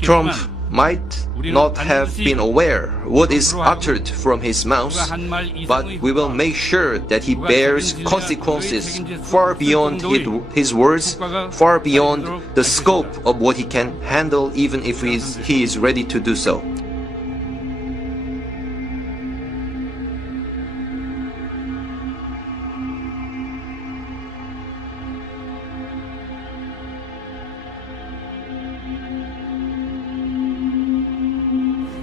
Trump might not have been aware what is uttered from his mouth, but we will make sure that he bears consequences far beyond his words, far beyond the scope of what he can handle, even if he is ready to do so.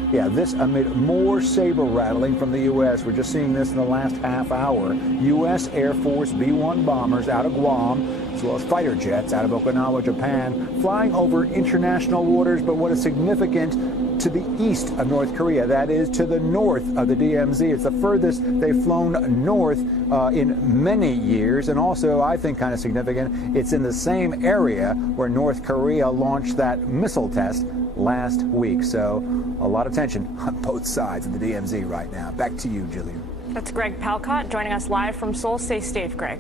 Yeah, this amid more saber rattling from the U.S. We're just seeing this in the last half hour. U.S. Air Force B-1 bombers out of Guam, as well as fighter jets out of Okinawa, Japan, flying over international waters. But what is significant, to the east of North Korea, that is to the north of the DMZ. It's the furthest they've flown north in many years. And also, I think kind of significant, it's in the same area where North Korea launched that missile test last week. So a lot of tension on both sides of the DMZ right now. Back to you, Jillian. That's Greg Palcott joining us live from Seoul. Stay safe, Greg.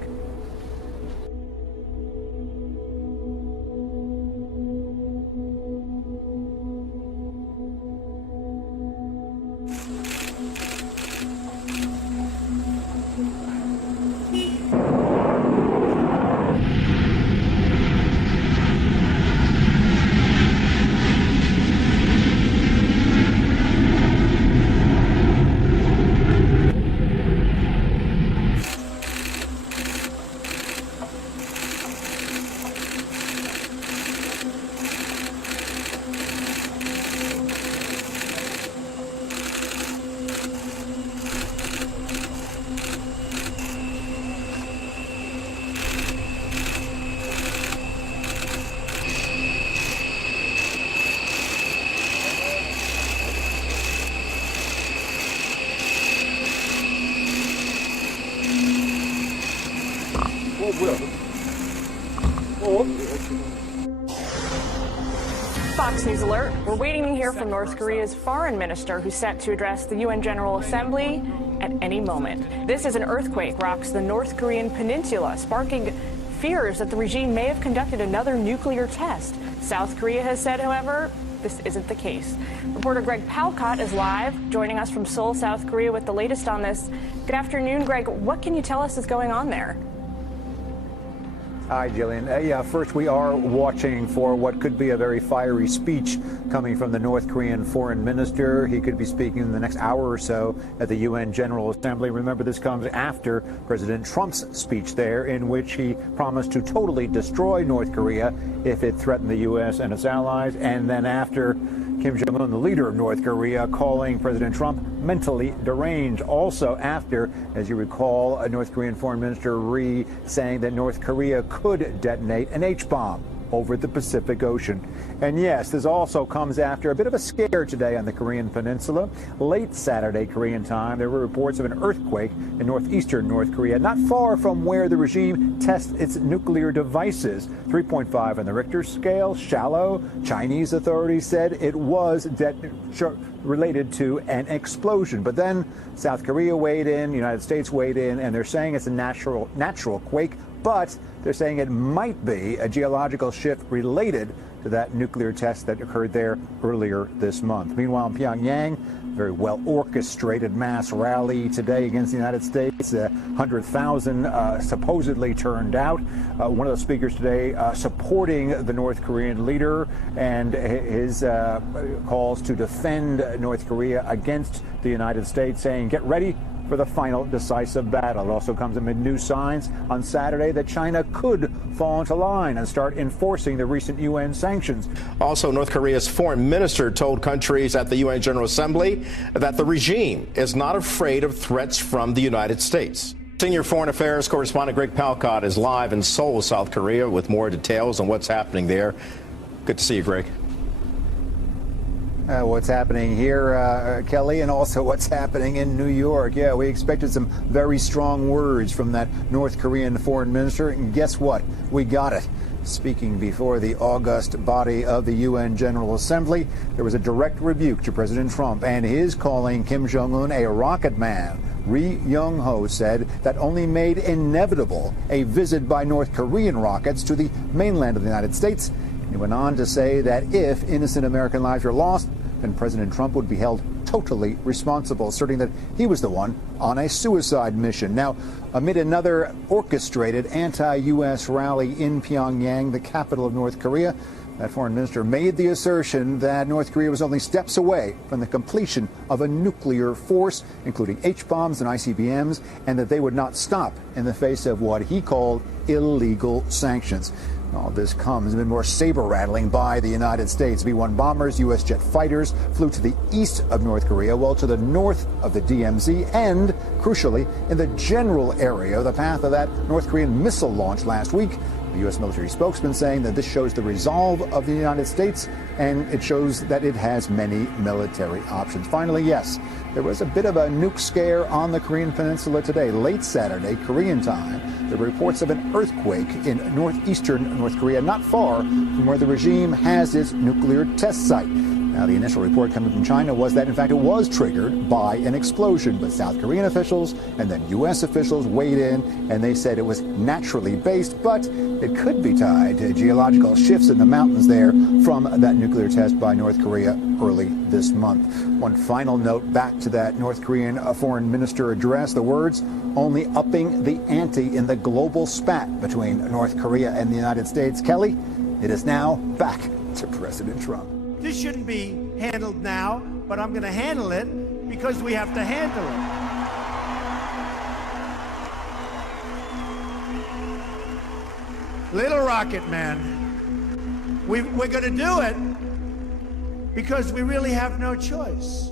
Fox News alert. We're waiting to hear from North Korea's foreign minister, who's set to address the UN General Assembly at any moment. This is an earthquake rocks the North Korean peninsula, sparking fears that the regime may have conducted another nuclear test. South Korea has said, however, this isn't the case. Reporter Greg Palcott is live, joining us from Seoul, South Korea, with the latest on this. Good afternoon, Greg. What can you tell us is going on there? Hi, Jillian. First, we are watching for what could be a very fiery speech coming from the North Korean foreign minister. He could be speaking in the next hour or so at the UN General Assembly. Remember, this comes after President Trump's speech there, in which he promised to totally destroy North Korea if it threatened the U.S. and its allies, and then after Kim Jong-un, the leader of North Korea, calling President Trump mentally deranged. Also after, as you recall, a North Korean Foreign Minister Ri saying that North Korea could detonate an H-bomb over the Pacific Ocean. And yes, this also comes after a bit of a scare today on the Korean Peninsula. Late Saturday Korean time, there were reports of an earthquake in northeastern North Korea, not far from where the regime tests its nuclear devices. 3.5 on the Richter scale, shallow. Chinese authorities said it was related to an explosion. But then South Korea weighed in, United States weighed in, and they're saying it's a natural quake, but they're saying it might be a geological shift related to that nuclear test that occurred there earlier this month. Meanwhile, in Pyongyang, very well orchestrated mass rally today against the United States. 100,000 supposedly turned out. One of the speakers today supporting the North Korean leader and his calls to defend North Korea against the United States, saying, get ready for the final decisive battle. It also comes amid new signs on Saturday that China could fall into line and start enforcing the recent UN sanctions. Also, North Korea's foreign minister told countries at the UN General Assembly that the regime is not afraid of threats from the United States. Senior Foreign Affairs correspondent Greg Palcott is live in Seoul, South Korea, with more details on what's happening there. Good to see you, Greg. What's happening here, Kelly, and also what's happening in New York. Yeah, we expected some very strong words from that North Korean foreign minister, and guess what? We got it. Speaking before the august body of the UN General Assembly, there was a direct rebuke to President Trump and his calling Kim Jong-un a rocket man. Ri Yong-ho said that only made inevitable a visit by North Korean rockets to the mainland of the United States He went on to say that if innocent American lives are lost, then President Trump would be held totally responsible, asserting that he was the one on a suicide mission. Now, amid another orchestrated anti-U.S. rally in Pyongyang, the capital of North Korea, that foreign minister made the assertion that North Korea was only steps away from the completion of a nuclear force, including H-bombs and ICBMs, and that they would not stop in the face of what he called illegal sanctions. All this comes amid more saber-rattling by the United States. B-1 bombers, U.S. jet fighters flew to the east of North Korea, while to the north of the DMZ, and, crucially, in the general area, the path of that North Korean missile launch last week. The U.S. military spokesman saying that this shows the resolve of the United States, and it shows that it has many military options. Finally, yes, there was a bit of a nuke scare on the Korean peninsula today. Late Saturday, Korean time, there were reports of an earthquake in northeastern North Korea, not far from where the regime has its nuclear test site. Now, the initial report coming from China was that, in fact, it was triggered by an explosion. But South Korean officials and then U.S. officials weighed in, and they said it was naturally based, but it could be tied to geological shifts in the mountains there from that nuclear test by North Korea early this month. One final note back to that North Korean foreign minister address, the words, only upping the ante in the global spat between North Korea and the United States. Kelly, it is now back to President Trump. This shouldn't be handled now, but I'm going to handle it because we have to handle it. Little Rocket Man, we're going to do it because we really have no choice.